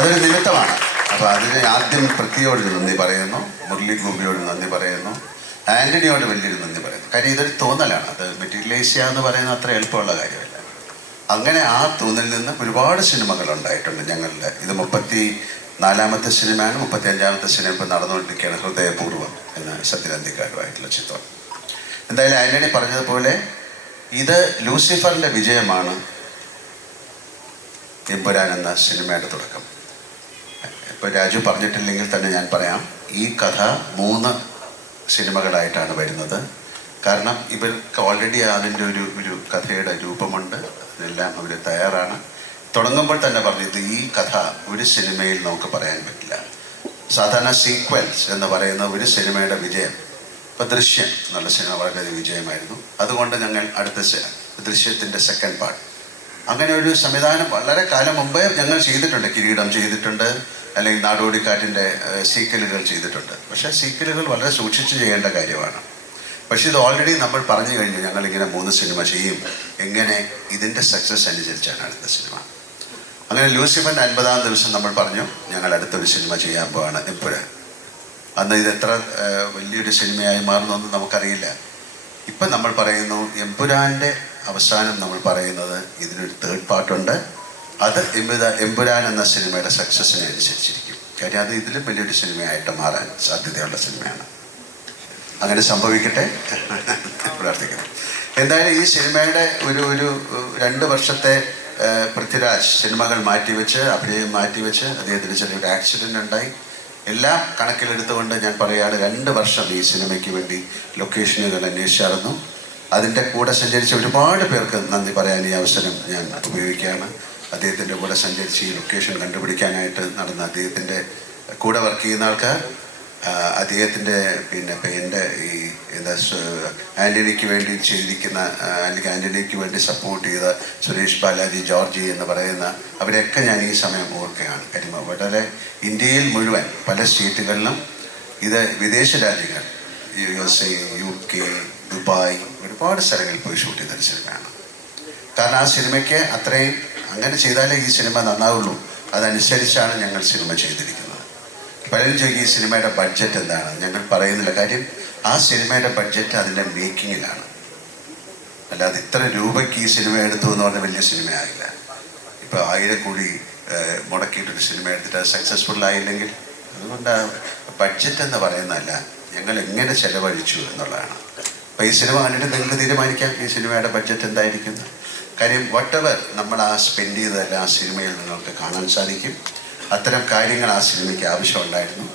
അതൊരു നിമിത്തമാണ്. അപ്പോൾ അതിന് ആദ്യം പൃഥ്വിയോട് നന്ദി പറയുന്നു, മുരളി ഗോപിയോട് നന്ദി പറയുന്നു, ആൻ്റണിയോട് വലിയൊരു നന്ദി പറയുന്നു. കാര്യം ഇതൊരു തോന്നലാണ്, അത് മെറ്റീരിയലൈസ് ചെയ്യുക എന്ന് പറയുന്നത് അത്ര എളുപ്പമുള്ള കാര്യമല്ല. അങ്ങനെ ആ തോന്നലിൽ നിന്ന് ഒരുപാട് സിനിമകൾ ഉണ്ടായിട്ടുണ്ട് ഞങ്ങളുടെ. ഇത് 34ാമത്തെ സിനിമയാണ്. 35ാമത്തെ സിനിമ ഇപ്പോൾ നടന്നുകൊണ്ടിരിക്കുകയാണ്, ഹൃദയപൂർവ്വം എന്ന സത്യനന്ദിക്കാരുമായിട്ടുള്ള ചിത്രം. എന്തായാലും ആൻ്റണി പറഞ്ഞതുപോലെ ഇത് ലൂസിഫറിൻ്റെ വിജയമാണ് എമ്പുരാൻ എന്ന സിനിമയുടെ തുടക്കം. ഇപ്പോൾ രാജു പറഞ്ഞിട്ടില്ലെങ്കിൽ തന്നെ ഞാൻ പറയാം, ഈ കഥ 3 സിനിമകളായിട്ടാണ് വരുന്നത്. കാരണം ഇവർക്ക് ഓൾറെഡി അതിൻ്റെ ഒരു കഥയുടെ രൂപമുണ്ട്, അതിനെല്ലാം അവർ തയ്യാറാണ്. തുടങ്ങുമ്പോൾ തന്നെ പറഞ്ഞത് ഈ കഥ ഒരു സിനിമയിൽ നമുക്ക് പറയാൻ പറ്റില്ല. സാധാരണ സീക്വൽസ് എന്ന് പറയുന്ന ഒരു സിനിമയുടെ വിജയം, ഇപ്പോൾ ദൃശ്യം എന്നുള്ള സിനിമ വളരെ വിജയമായിരുന്നു. അതുകൊണ്ട് ഞങ്ങൾ അടുത്ത ദൃശ്യത്തിൻ്റെ സെക്കൻഡ് പാർട്ട്, അങ്ങനെ ഒരു സംവിധാനം വളരെ കാലം മുമ്പേ ഞങ്ങൾ ചെയ്തിട്ടുണ്ട്. കിരീടം ചെയ്തിട്ടുണ്ട്, അല്ലെങ്കിൽ നാടോടിക്കാറ്റിൻ്റെ സീക്വലുകൾ ചെയ്തിട്ടുണ്ട്. പക്ഷേ സീക്വലുകൾ വളരെ സൂക്ഷിച്ച് ചെയ്യേണ്ട കാര്യമാണ്. പക്ഷേ ഇത് ഓൾറെഡി നമ്മൾ പറഞ്ഞു കഴിഞ്ഞു, ഞങ്ങളിങ്ങനെ 3 സിനിമ ചെയ്യും. എങ്ങനെ? ഇതിൻ്റെ സക്സസ് അനുസരിച്ചാണ് അടുത്ത സിനിമ. അങ്ങനെ ലൂസിഫറിൻ്റെ 50ാം ദിവസം നമ്മൾ പറഞ്ഞു ഞങ്ങൾ അടുത്തൊരു സിനിമ ചെയ്യാൻ പോവാണ്, എമ്പുരാൻ. അന്ന് ഇത് എത്ര വലിയൊരു സിനിമയായി മാറുന്നൊന്നും നമുക്കറിയില്ല. ഇപ്പം നമ്മൾ പറയുന്നു എമ്പുരാൻ്റെ അവസാനം നമ്മൾ പറയുന്നത് ഇതിനൊരു 3rd പാർട്ടുണ്ട്. അത് എമ്പുരാൻ എന്ന സിനിമയുടെ സക്സസ്സിനെ അനുസരിച്ചിരിക്കും. കാര്യം അത് ഇതിലും വലിയൊരു സിനിമയായിട്ട് മാറാൻ സാധ്യതയുള്ള സിനിമയാണ്. അങ്ങനെ സംഭവിക്കട്ടെ പ്രാർത്ഥിക്കുന്നു. എന്തായാലും ഈ സിനിമയുടെ ഒരു 2 വർഷത്തെ പൃഥ്വിരാജ് സിനിമകൾ മാറ്റിവെച്ച്, അഭിനയം മാറ്റിവെച്ച്, അദ്ദേഹത്തിന് ചെറിയൊരു ആക്സിഡൻ്റ് ഉണ്ടായി. എല്ലാം കണക്കിലെടുത്തുകൊണ്ട് ഞാൻ പറയുകയാണ്, 2 വർഷം ഈ സിനിമയ്ക്ക് വേണ്ടി ലൊക്കേഷനുകൾ അന്വേഷിച്ചായിരുന്നു. അതിൻ്റെ കൂടെ സഞ്ചരിച്ച ഒരുപാട് പേർക്ക് നന്ദി പറയാൻ ഈ അവസരം ഞാൻ ഉപയോഗിക്കുകയാണ്. അദ്ദേഹത്തിൻ്റെ കൂടെ സഞ്ചരിച്ച് ഈ ലൊക്കേഷൻ കണ്ടുപിടിക്കാനായിട്ട് നടന്ന അദ്ദേഹത്തിൻ്റെ കൂടെ വർക്ക് ചെയ്യുന്ന ആൾക്കാർ, അദ്ദേഹത്തിൻ്റെ എൻ്റെ ഈ ആൻ്റണിക്ക് വേണ്ടി ചെയ്തിരിക്കുന്ന, അല്ലെങ്കിൽ ആൻ്റണിക്ക് വേണ്ടി സപ്പോർട്ട് ചെയ്ത സുരേഷ് ബാലാജി, ജോർജി എന്ന് പറയുന്ന അവരെയൊക്കെ ഞാൻ ഈ സമയം ഓർക്കുകയാണ്. കാര്യം വളരെ ഇന്ത്യയിൽ മുഴുവൻ പല സ്റ്റേറ്റുകളിലും, ഇത് വിദേശ രാജ്യങ്ങൾ USA, UK, ദുബായ്, ഒരുപാട് സ്ഥലങ്ങളിൽ പോയി ഷൂട്ട് ചെയ്തൊരു സിനിമയാണ്. കാരണം ആ സിനിമയ്ക്ക് അത്രയും, അങ്ങനെ ചെയ്താലേ ഈ സിനിമ നന്നാവുള്ളൂ. അതനുസരിച്ചാണ് ഞങ്ങൾ സിനിമ ചെയ്തിരിക്കുന്നത്. പലരും ചോദിക്കും ഈ സിനിമയുടെ ബഡ്ജറ്റ് എന്താണ്? ഞങ്ങൾ പറയുന്നില്ല. കാര്യം ആ സിനിമയുടെ ബഡ്ജറ്റ് അതിൻ്റെ മേക്കിങ്ങിലാണ്. അല്ലാതെ ഇത്ര രൂപയ്ക്ക് ഈ സിനിമ എടുത്തു എന്ന് പറഞ്ഞാൽ വലിയ സിനിമയായില്ല. ഇപ്പോൾ 1000 കോടി മുടക്കിയിട്ടൊരു സിനിമ എടുത്തിട്ട് അത് സക്സസ്ഫുൾ ആയില്ലെങ്കിൽ, അതുകൊണ്ട് ബഡ്ജറ്റ് എന്ന് പറയുന്നതല്ല, ഞങ്ങൾ എങ്ങനെ ചെലവഴിച്ചു എന്നുള്ളതാണ്. അപ്പോൾ ഈ സിനിമ കണ്ടിട്ട് നിങ്ങൾക്ക് തീരുമാനിക്കാം ഈ സിനിമയുടെ ബഡ്ജറ്റ് എന്തായിരിക്കുന്നു. കാര്യം വട്ടെവർ നമ്മൾ ആ സ്പെൻഡ് ചെയ്തതെല്ലാം ആ സിനിമയിൽ നിങ്ങൾക്ക് കാണാൻ സാധിക്കും. അത്തരം കാര്യങ്ങൾ ആ സിനിമയ്ക്ക് ആവശ്യമുണ്ടായിരുന്നു.